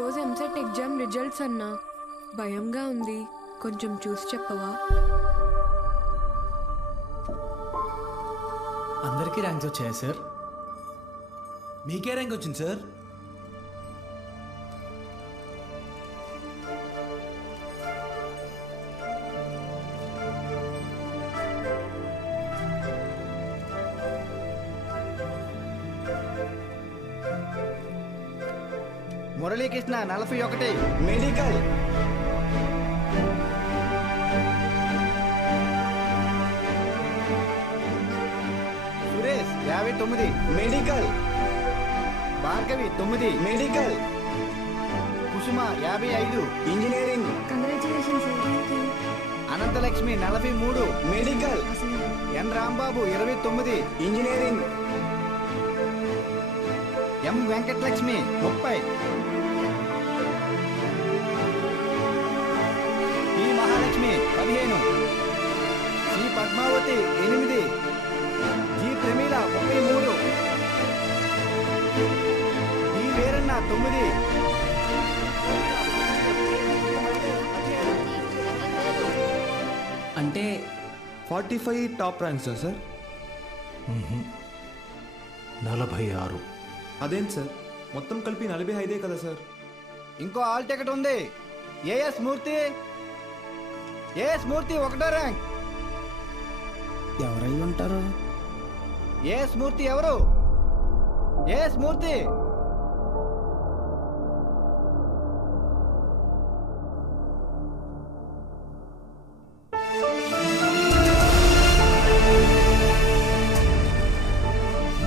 ఈరోజు EAMCET exam results అన్నా. భయంగా ఉంది, కొంచెం చూసి చెప్పవా? అందరికీ ర్యాంక్స్ వచ్చాయా సార్? మీకే ర్యాంక్ వచ్చింది sir? Muralikrishna 41 medical. Suresh 59 medical. Bhargavi 9 medical. Kusuma 55 engineering. Anantalakshmi 43 medical. N Rambabu 29 engineering. M Venkatalakshmi 30. E Mahalakshmi 15. Sri Padmavati 8. G Pramila 33. E Veeranna 9. అంటే 45 టాప్ ర్యాంక్స్ సార్? 46. అదేంటి సార్, మొత్తం కలిపి 45 కదా సార్? ఇంకో ఆల్ టికెట్ ఉంది. ఏఎస్ మూర్తి 1వ ర్యాంక్. ఎవరై ఉంటారు? ఏఎస్ మూర్తి ఎవరు? ఏఎస్ మూర్తి.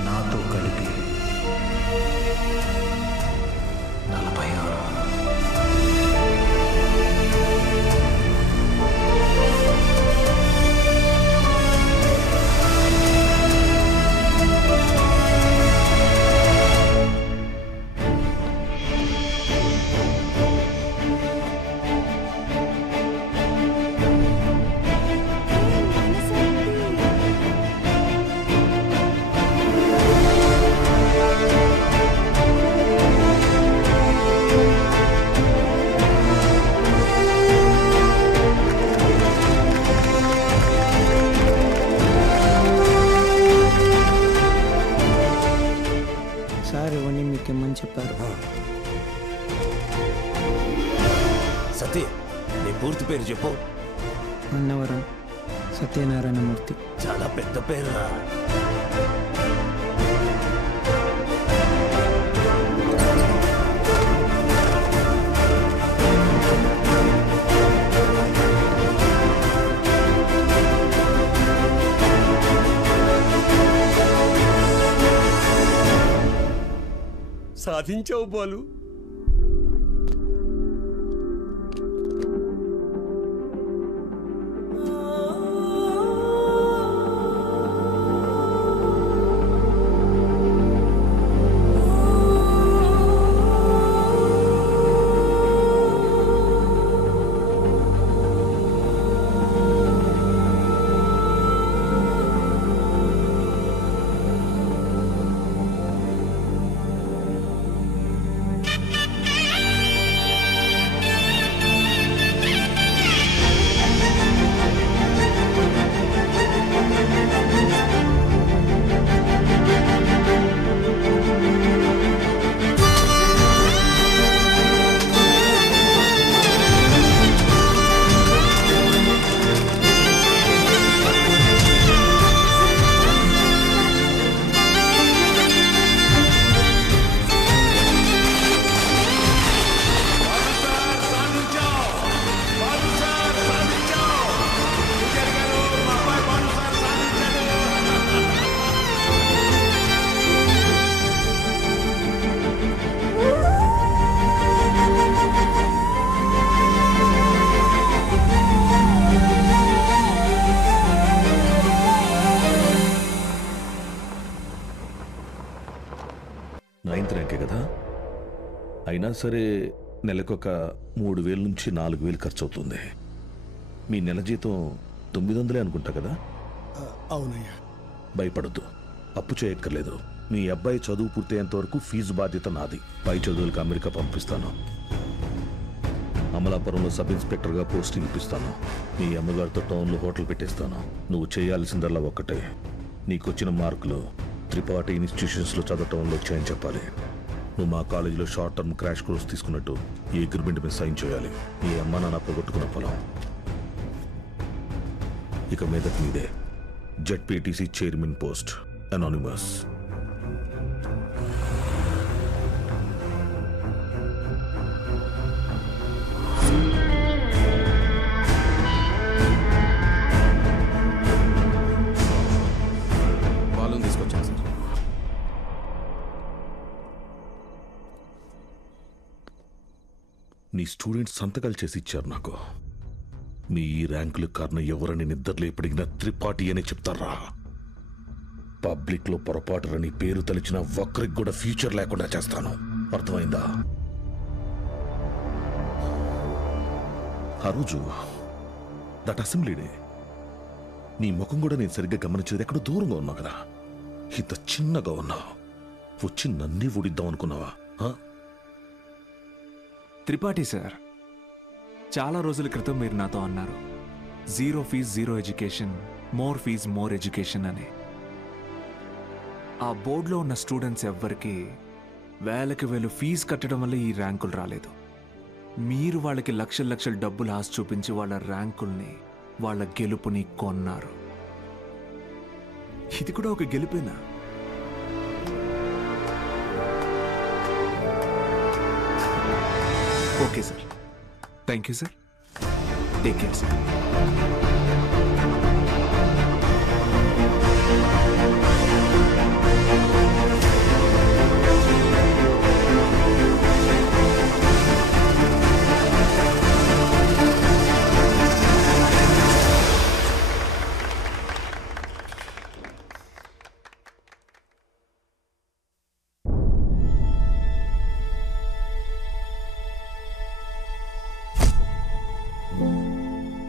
నాతో కలిపి 46. సార్ ఇవన్నీ మీకు ఇమ్మని చెప్పారు. సతీ, నీ పూర్తి పేరు చెప్పు. అన్నవరం సత్యనారాయణమూర్తి. చాలా పెద్ద పేరురా. సాధించావు బాలు. అయినా సరే నెలకొక 3000 నుంచి 4000 ఖర్చు అవుతుంది. మీ నెల జీతం 900 అనుకుంటా కదా? అవునయ్యా. భయపడద్దు, అప్పు చేయక్కర్లేదు. మీ అబ్బాయి చదువు పూర్తయ్యేంత వరకు ఫీజు బాధ్యత నాది. పై చదువులకు అమెరికా పంపిస్తాను. అమలాపురంలో సబ్ ఇన్స్పెక్టర్గా పోస్టింగ్ ఇప్పిస్తాను. మీ అమ్మగారితో టౌన్లో హోటల్ పెట్టేస్తాను. నువ్వు చేయాల్సిందల్లా ఒక్కటే, నీకొచ్చిన మార్కులు త్రిపాఠి ఇన్స్టిట్యూషన్స్లో చదవటంలో వచ్చాయని చెప్పాలి. నువ్వు మా కాలేజీలో షార్ట్ టర్మ్ క్రాష్ కోర్స్ తీసుకున్నట్టు ఈ అగ్రిమెంట్ మీద సైన్ చేయాలి. మీ అమ్మ నాన్న పోగొట్టుకున్న పొలం ఇక మీదట నీదే. ZPTC chairman post, anonymous. తీసుకొచ్చాను సార్. నీ స్టూడెంట్స్ సంతకాలు చేసి ఇచ్చారు నాకు. మీ ఈ ర్యాంకుల కారణం ఎవరని నిద్రలో ఎప్పటికినా త్రిపాఠి అనే చెప్తారా? పబ్లిక్లో పొరపాటుని పేరు తలిచిన ఒక్కరికి కూడా ఫ్యూచర్ లేకుండా చేస్తాను. అర్థమైందా? ఆ రోజు దట్ అసెంబ్లీ డే నీ ముఖం కూడా నేను సరిగ్గా గమనించేది. ఎక్కడో దూరంగా ఉన్నావు కదా, ఇంత చిన్నగా ఉన్నావు. వచ్చి నన్నే ఊడిద్దాం అనుకున్నావా? త్రిపాఠి సార్, చాలా రోజుల క్రితం మీరు నాతో అన్నారు, 0 fees 0 education, more fees more education అని. ఆ బోర్డులో ఉన్న స్టూడెంట్స్ ఎవ్వరికి వేలకి వేలు ఫీజు కట్టడం వల్ల ఈ ర్యాంకులు రాలేదు. మీరు వాళ్ళకి లక్షల లక్షల డబ్బులు ఆశ చూపించి వాళ్ళ ర్యాంకుల్ని, వాళ్ళ గెలుపుని కొన్నారు. ఇది కూడా ఒక గెలుపేనా? Okay sir, thank you sir, take care sir.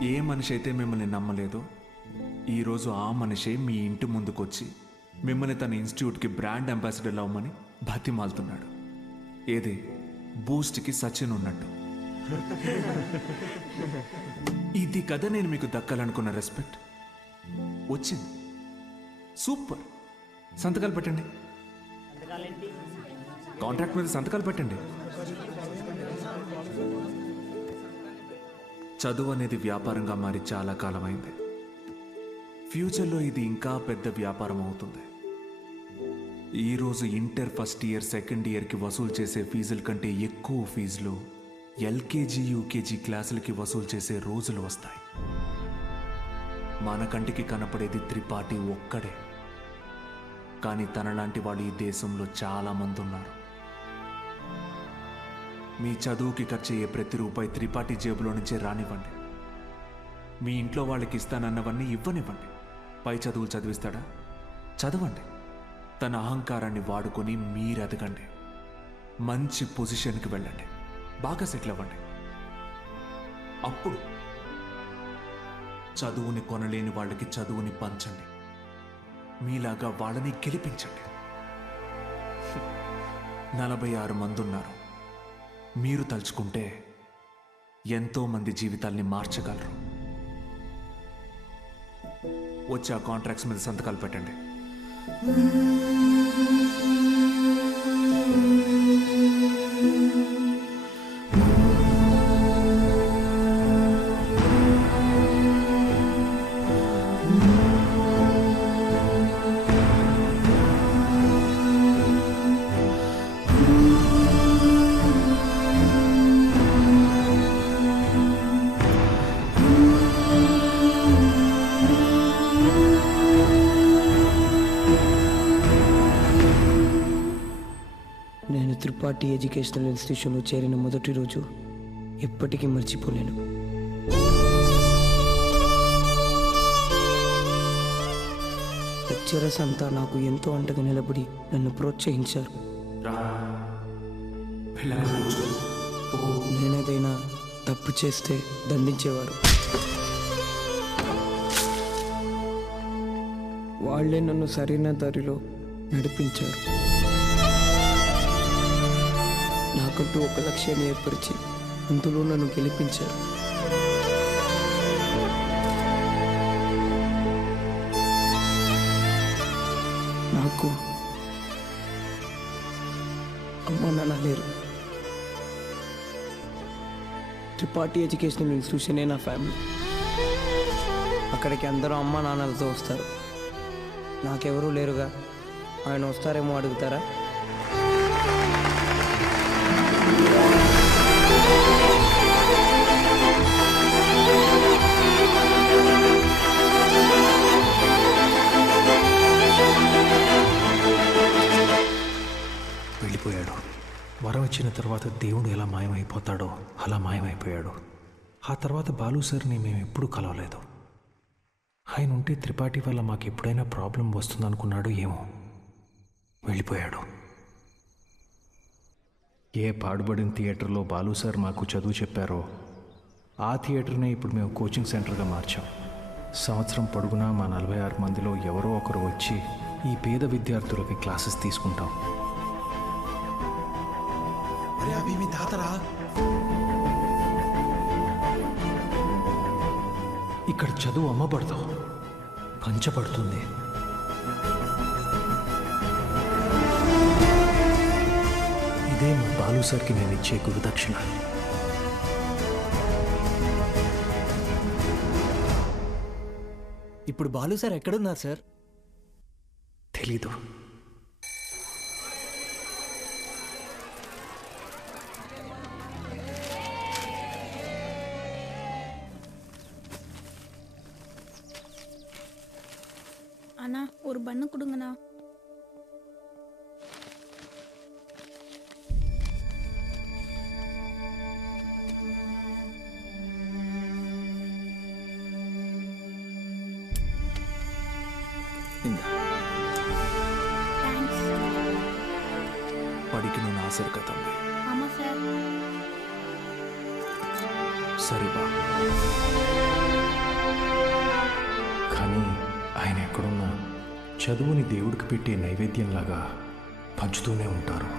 ఏ మనిషి అయితే మిమ్మల్ని నమ్మలేదో ఈరోజు ఆ మనిషే మీ ఇంటి ముందుకొచ్చి మిమ్మల్ని తన ఇన్స్టిట్యూట్కి బ్రాండ్ అంబాసిడర్ అవ్వమని బతిమాలుతున్నాడు. ఏదే బూస్ట్కి సచిన్ ఉన్నట్టు. ఇది కదా నేను మీకు దక్కాలనుకున్న రెస్పెక్ట్. వచ్చింది. సూపర్. సంతకాలు పెట్టండి. కాంట్రాక్ట్ మీద సంతకాలు పెట్టండి. చదువు అనేది వ్యాపారంగా మారి చాలా కాలమైంది. ఫ్యూచర్లో ఇది ఇంకా పెద్ద వ్యాపారం అవుతుంది. ఈరోజు ఇంటర్ ఫస్ట్ ఇయర్, సెకండ్ ఇయర్కి వసూలు చేసే ఫీజుల కంటే ఎక్కువ ఫీజులు ఎల్కేజీ, యూకేజీ క్లాసులకి వసూలు చేసే రోజులు వస్తాయి. మన కంటికి కనపడేది త్రిపాఠి ఒక్కడే, కానీ తనలాంటి వాళ్ళు ఈ దేశంలో చాలామంది ఉన్నారు. మీ చదువుకి ఖర్చు అయ్యే ప్రతి రూపాయి త్రిపాఠి జేబులో నుంచే రానివ్వండి. మీ ఇంట్లో వాళ్ళకి ఇస్తానన్నవన్నీ ఇవ్వనివ్వండి. పై చదువులు చదివిస్తాడా? చదవండి. తన అహంకారాన్ని వాడుకొని మీరు ఎదగండి. మంచి పొజిషన్కి వెళ్ళండి. బాగా సెటిల్ అవ్వండి. అప్పుడు చదువుని కొనలేని వాళ్ళకి చదువుని పంచండి. మీలాగా వాళ్ళని గెలిపించండి. 46 మంది ఉన్నారు. మీరు తలుచుకుంటే ఎంతో మంది జీవితాల్ని మార్చగలరు. వచ్చి ఆ కాంట్రాక్ట్స్ మీద సంతకాలు పెట్టండి. నేను త్రిపాఠి ఎడ్యుకేషనల్ ఇన్స్టిట్యూషన్లో చేరిన మొదటి రోజు ఎప్పటికీ మర్చిపోలేను. లెక్చరర్స్ అంతా నాకు ఎంతో అంటగా నిలబడి నన్ను ప్రోత్సహించారు. నేనేదైనా తప్పు చేస్తే దండించేవారు. వాళ్లే నన్ను సరైన దారిలో నడిపించారు. నాకంటూ ఒక లక్ష్యాన్ని ఏర్పరిచి అందులో నన్ను గెలిపించారు. నాకు అమ్మ నాన్న లేరు. త్రిపాఠి ఎడ్యుకేషనల్ ఇన్స్టిట్యూషనే నా ఫ్యామిలీ. అక్కడికి అందరూ అమ్మ నాన్నలతో వస్తారు. నాకెవరూ లేరుగా, ఆయన వస్తారేమో అడుగుతారా? వెళ్ళిపోయాడు. వరం ఇచ్చిన తర్వాత దేవుడు ఎలా మాయమైపోతాడో అలా మాయమైపోయాడు. ఆ తర్వాత బాలు సార్ని మేము ఎప్పుడూ కలవలేదు. ఆయన ఉంటే త్రిపాఠి వల్ల మాకు ఎప్పుడైనా ప్రాబ్లం వస్తుందనుకున్నాడు ఏమో. వెళ్ళిపోయాడు. ఏ పాడుబడిన థియేటర్లో బాలు సార్ మాకు చదువు చెప్పారో ఆ థియేటర్నే ఇప్పుడు మేము కోచింగ్ సెంటర్గా మార్చాం. సంవత్సరం పొడుగునా మా 46 మందిలో ఎవరో ఒకరు వచ్చి ఈ పేద విద్యార్థులకి క్లాసెస్ తీసుకుంటాం. మీ తాతరా? ఇక్కడ చదువు అమ్మబడదు, పంచబడుతుంది. ఇదే మా బాలు సార్కి నేను ఇచ్చే గురుదక్షిణ. ఇప్పుడు బాలు సార్ ఎక్కడున్నారు సార్? తెలీదు. அண்ணா ஒரு பண்ணு கொடுங்கண்ணா. படிக்கணும்னு ஆசை இருக்கா தம்பி? ஆமா சார். సరిబా. కానీ ఆయన ఎక్కడున్నా చదువుని దేవుడికి పెట్టే నైవేద్యంలాగా పంచుతూనే ఉంటారు.